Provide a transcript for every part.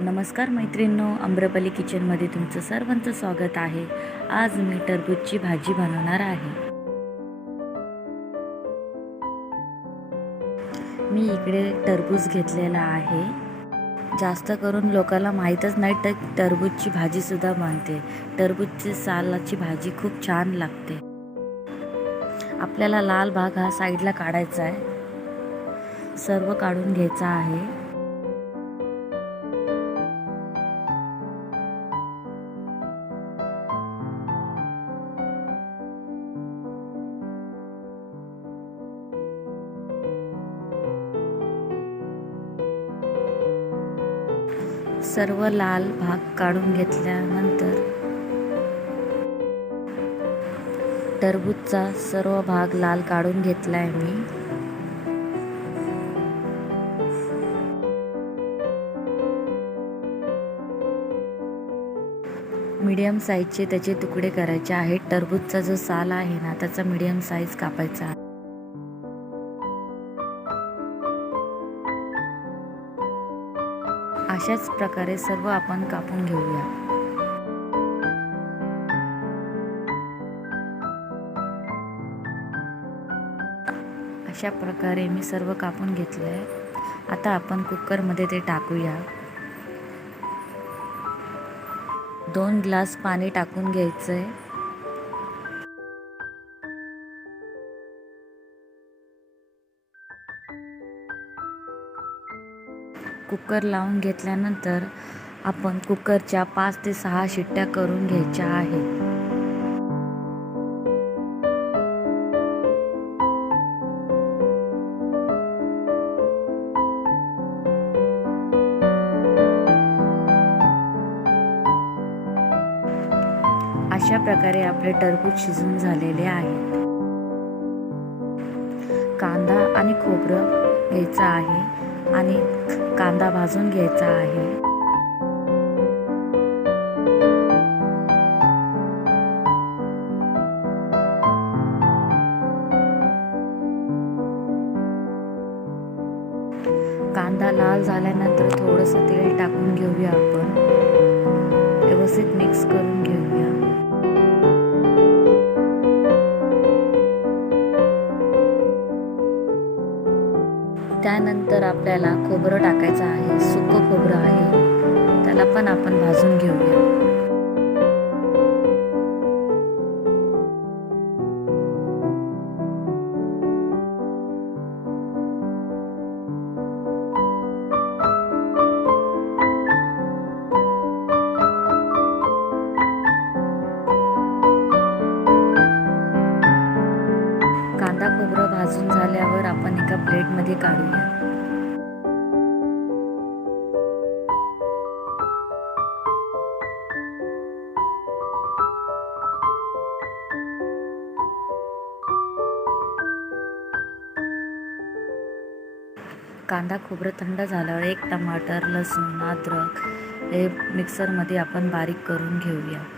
नमस्कार मैत्रिणींनो आम्रपाली किचनमध्ये तुमचं सर्वांचं स्वागत आहे. आज मी टरबूजची भाजी बनवणार आहे. मी इकडे टरबूज घेतलेला आहे. जास्त करून लोकांना माहीतच नाही तर टरबूजची भाजीसुद्धा बनते. टरबूजची सालाची भाजी खूप छान लागते. आपल्याला लाल भाग हा साईडला काढायचा आहे. सर्व काढून घ्यायचा आहे. सर्व लाल भाग काढून घेतल्यानंतर टरबूजचा सर्व भाग लाल काढून घेतलाय मी. मीडियम साईजचे त्याचे तुकडे करायचे आहेत. टरबूजचा जो साल आहे ना त्याचा मीडियम साईज कापायचा आहे. अशाच प्रकारे सर्व आपण कापून घेऊया. अशा प्रकारे मी सर्व कापून घेतलं आहे आता आपण कुकरमध्ये ते टाकूया. दोन ग्लास पाणी टाकून घ्यायचं आहे कुकर लावून घेतल्यानंतर आपण कुकरच्या पाच ते सहा शिट्ट्या करून घ्यायच्या आहेत. अशा प्रकारे आपले टरबूज शिजून झालेले आहेत. कांदा आणि खोबरं घ्यायचं आहे. आणि कांदा भाजून घ्यायचा आहे. कांदा लाल झाल्यानंतर थोडंसं तेल टाकून घेऊया आपण. व्यवस्थित मिक्स करून घेऊया. त्यानंतर आपल्याला खोबरं टाकायचं आहे सुकं खोबरं आहे. त्याला पण आपण भाजून घेऊया. खोबरं भाजून झाल्यावर आपण एका प्लेटमध्ये काढूया. कांदा खोबरं थंड झाल्यावर एक टमाटर लसूण अद्रक हे मिक्सरमध्ये आपण बारीक करून घेऊया.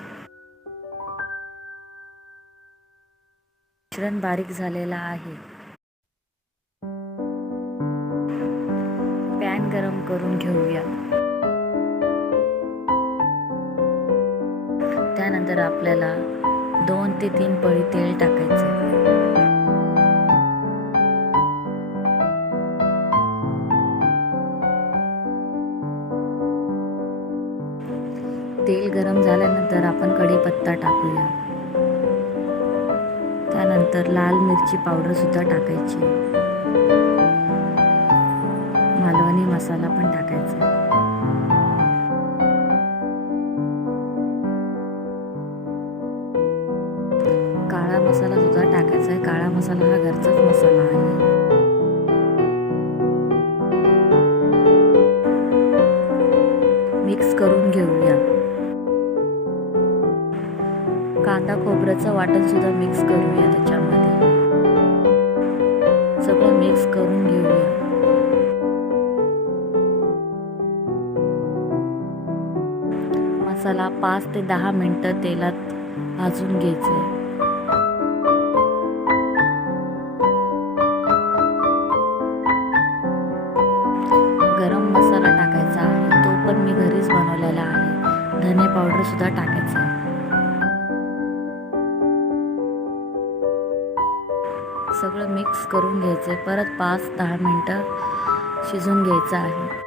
मिश्रण बारीक झालेला आहे. पॅन गरम करून घेऊया. त्यानंतर आपल्याला दोन ते तीन पळी तेल टाकायचे तेल गरम झाल्यानंतर आपण कढीपत्ता टाकूया. त्यानंतर लाल मिरची पावडरसुद्धा टाकायची. मालवणी मसाला पण टाकायचा. काळा मसाला सुद्धा टाकायचा आहे. काळा मसाला हा घरचाच मसाला आहे. मिक्स करून घेऊया. कांदा खोबऱ्याचं वाटण सुद्धा मिक्स करूया त्याच्यामध्ये. सगळं मिक्स करून घेऊया. मसाला पाच ते दहा मिनटं तेलात भाजून घ्यायचे गरम मसाला टाकायचा आहे. तो पण मी घरी धने पावडर सुद्धा टाकायचं आहे. सगळं मिक्स करून घ्यायचं आहे परत पाच दहा मिनटं शिजून घ्यायचं आहे.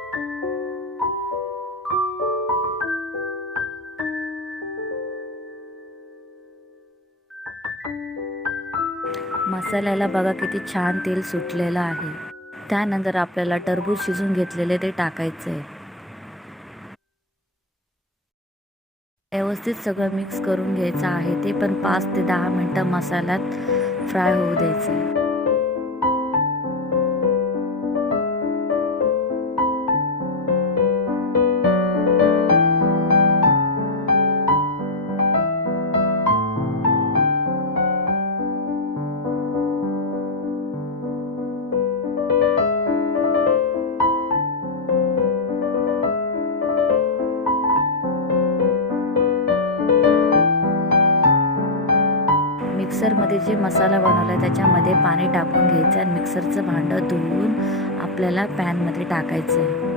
मसाल्याला बघा किती छान तेल सुटलेलं आहे. त्यानंतर आपल्याला टरबूज शिजून घेतलेले ते टाकायचं आहे व्यवस्थित सगळं मिक्स करून घ्यायचं आहे. ते पण पाच ते दहा मिनटं मसाल्यात Fry Hoodies。मिक्सरमध्ये जे मसाला बनवला आहे त्याच्यामध्ये पाणी टाकून घ्यायचं आणि मिक्सरचं भांडं धुवून आपल्याला पॅनमध्ये टाकायचं आहे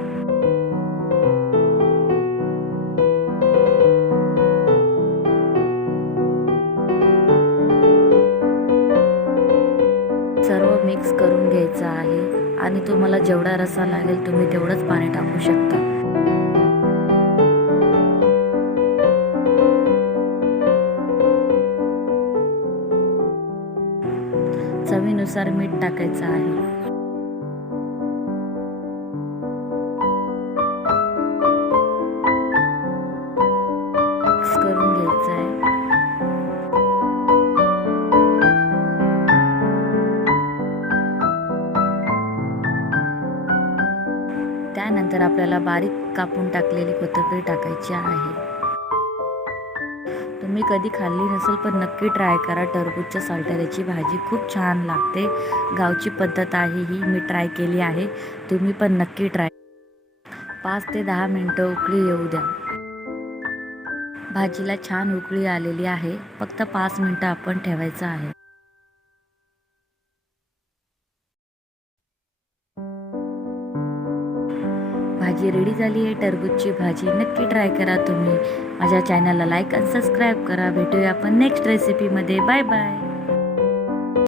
सर्व मिक्स करून घ्यायचं आहे आणि तुम्हाला जेवढा रसा लागेल तुम्ही तेवढंच पाणी टाकू शकता. चवीनुसार मीठ टाकायचं आहे. मिक्स करून घ्यायचं आहे. त्यानंतर आपल्याला बारीक कापून टाकलेली कोथिंबीर टाकायची आहे. तुम्ही कधी खाल्ली नसेल पण नक्की ट्राय करा. टरबूजच्या साल्टाऱ्याची भाजी खूप छान लागते. गावची पद्धत आहे ही मी ट्राय केली आहे. तुम्ही पण नक्की ट्राय पाच ते दहा मिनटं उकळी येऊ द्या. भाजीला छान उकळी आलेली आहे. फक्त पाच मिनटं आपण ठेवायचं आहे. भाजी रेडी झाली आहे. टरबूजची भाजी नक्की ट्राय करा तुम्ही. माझ्या चॅनलला लाईक आणि सबस्क्राईब करा. भेटूया आपण नेक्स्ट रेसिपीमध्ये बाय बाय